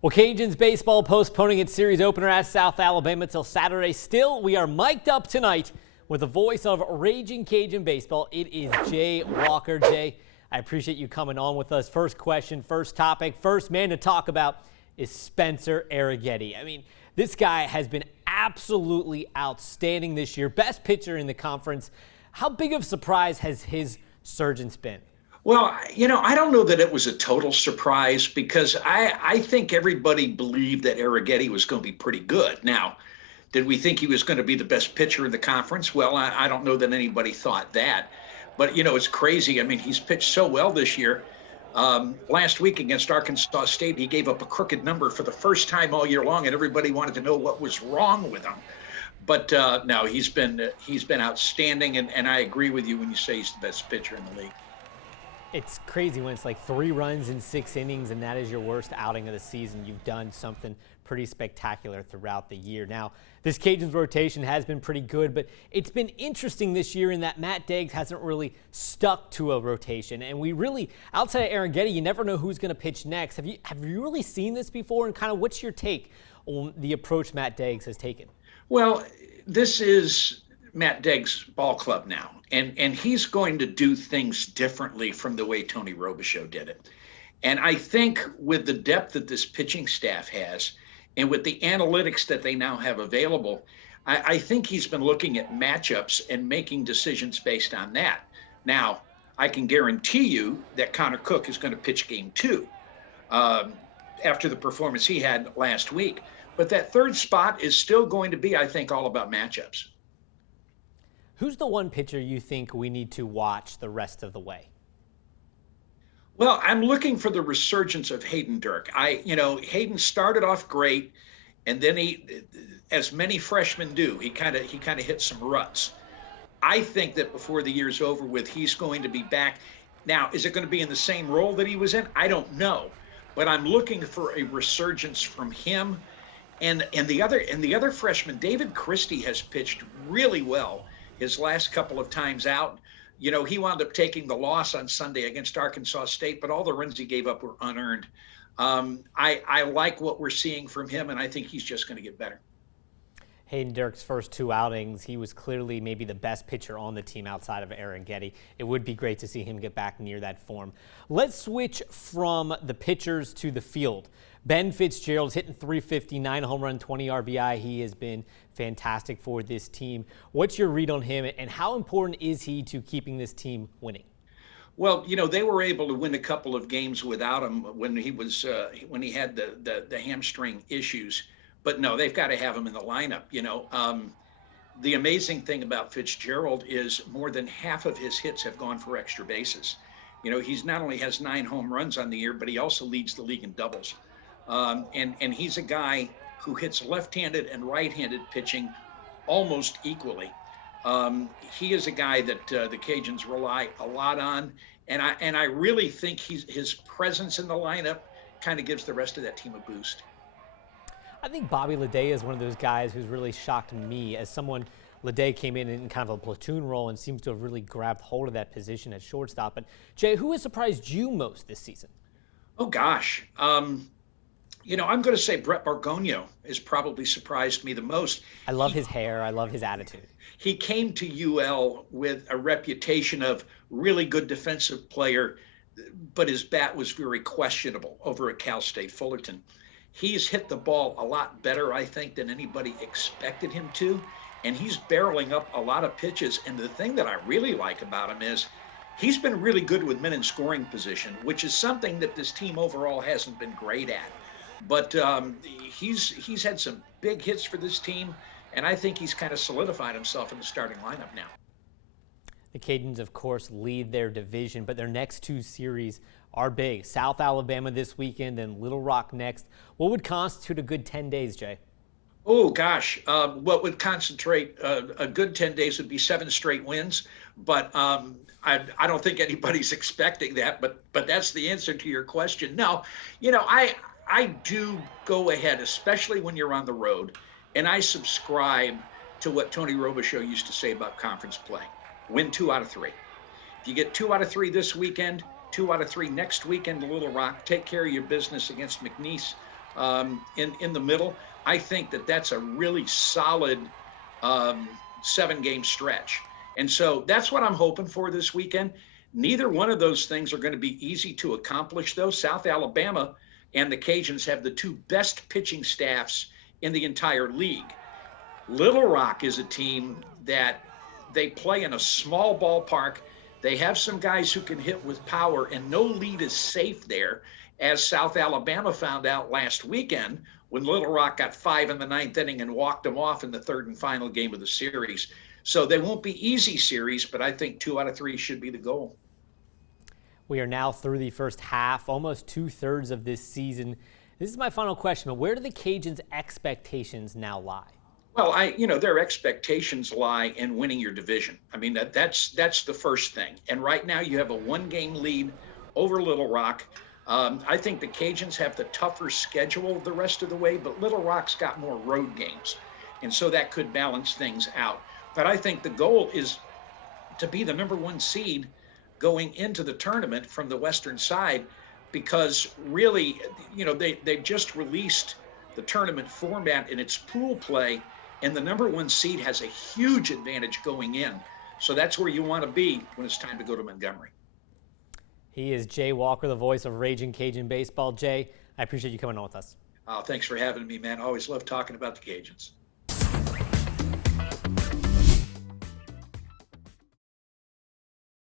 Well, Cajuns baseball postponing its series opener at South Alabama till Saturday. Still, we are mic'd up tonight with the voice of Raging Cajun baseball. It is Jay Walker. Jay, I appreciate you coming on with us. First question, first topic, first man to talk about is Spencer Arrighetti. I mean, this guy has been absolutely outstanding this year. Best pitcher in the conference. How big of a surprise has his surgence been? Well, I don't know that it was a total surprise because I think everybody believed that Araghetti was going to be pretty good. Now, did we think he was going to be the best pitcher in the conference? Well, I don't know that anybody thought that. But, it's crazy. I mean, he's pitched so well this year. Last week against Arkansas State, he gave up a crooked number for the first time all year long, and everybody wanted to know what was wrong with him. But no, he's been outstanding, and I agree with you when you say he's the best pitcher in the league. It's crazy when it's like 3 runs in 6 innings and that is your worst outing of the season. You've done something pretty spectacular throughout the year. Now, this Cajuns rotation has been pretty good, but it's been interesting this year in that Matt Deggs hasn't really stuck to a rotation. And we really, outside of Araghetti, you never know who's going to pitch next. Have you really seen this before? And kind of what's your take on the approach Matt Deggs has taken? Well, this is Matt Deggs' ball club now. And he's going to do things differently from the way Tony Robichaux did it. And I think with the depth that this pitching staff has and with the analytics that they now have available, I think he's been looking at matchups and making decisions based on that. Now, I can guarantee you that Connor Cook is going to pitch game 2 after the performance he had last week. But that third spot is still going to be, I think, all about matchups. Who's the one pitcher you think we need to watch the rest of the way? Well, I'm looking for the resurgence of Hayden Dirk. Hayden started off great, and then he, as many freshmen do, he kind of hit some ruts. I think that before the year's over with, he's going to be back. Now, is it going to be in the same role that he was in? I don't know, but I'm looking for a resurgence from him, and the other freshman, David Christie, has pitched really well his last couple of times out. He wound up taking the loss on Sunday against Arkansas State, but all the runs he gave up were unearned. I like what we're seeing from him, and I think he's just going to get better. Hayden Dirk's first 2 outings, he was clearly maybe the best pitcher on the team outside of Araghetti. It would be great to see him get back near that form. Let's switch from the pitchers to the field. Ben Fitzgerald's hitting .350, 9 home run, 20 RBI. He has been fantastic for this team. What's your read on him, and how important is he to keeping this team winning? Well, they were able to win a couple of games without him when he had the hamstring issues. But no, they've got to have him in the lineup. The amazing thing about Fitzgerald is more than half of his hits have gone for extra bases. He's not only has 9 home runs on the year, but he also leads the league in doubles. And he's a guy who hits left-handed and right-handed pitching almost equally. He is a guy that the Cajuns rely a lot on, and I really think his presence in the lineup kind of gives the rest of that team a boost. I think Bobby Leday is one of those guys who's really shocked me as someone. Leday came in kind of a platoon role and seems to have really grabbed hold of that position at shortstop. But Jay, who has surprised you most this season? Oh gosh. I'm going to say Brett Barriono has probably surprised me the most. I love his hair. I love his attitude. He came to UL with a reputation of really good defensive player, but his bat was very questionable over at Cal State Fullerton. He's hit the ball a lot better, I think, than anybody expected him to, and he's barreling up a lot of pitches. And the thing that I really like about him is he's been really good with men in scoring position, which is something that this team overall hasn't been great at. But he's had some big hits for this team, and I think he's kind of solidified himself in the starting lineup now. The Cajuns, of course, lead their division, but their next 2 series are big. South Alabama this weekend and Little Rock next. What would constitute a good 10 days, Jay? Oh, gosh. What would concentrate a good 10 days would be 7 straight wins. But I don't think anybody's expecting that. But that's the answer to your question. No, I do go ahead, especially when you're on the road, and I subscribe to what Tony Robichaux used to say about conference play. Win 2 out of 3. If you get 2 out of 3 this weekend, 2 out of 3 next weekend to Little Rock, take care of your business against McNeese in the middle. I think that's a really solid 7-game stretch. And so that's what I'm hoping for this weekend. Neither one of those things are going to be easy to accomplish, though. South Alabama and the Cajuns have the two best pitching staffs in the entire league. Little Rock is a team that they play in a small ballpark. They have some guys who can hit with power, and no lead is safe there, as South Alabama found out last weekend when Little Rock got 5 in the 9th inning and walked them off in the 3rd and final game of the series. So they won't be easy series, but I think 2 out of 3 should be the goal. We are now through the first half, almost 2/3 of this season. This is my final question, but where do the Cajuns' expectations now lie? Well, their expectations lie in winning your division. I mean, that's the first thing. And right now you have a 1-game lead over Little Rock. I think the Cajuns have the tougher schedule the rest of the way, but Little Rock's got more road games. And so that could balance things out. But I think the goal is to be the number 1 seed going into the tournament from the western side, because really, they've just released the tournament format in its pool play, and the number 1 seed has a huge advantage going in. So that's where you want to be when it's time to go to Montgomery. He is Jay Walker, the voice of Raging Cajun Baseball. Jay, I appreciate you coming on with us. Thanks for having me, man. I always love talking about the Cajuns.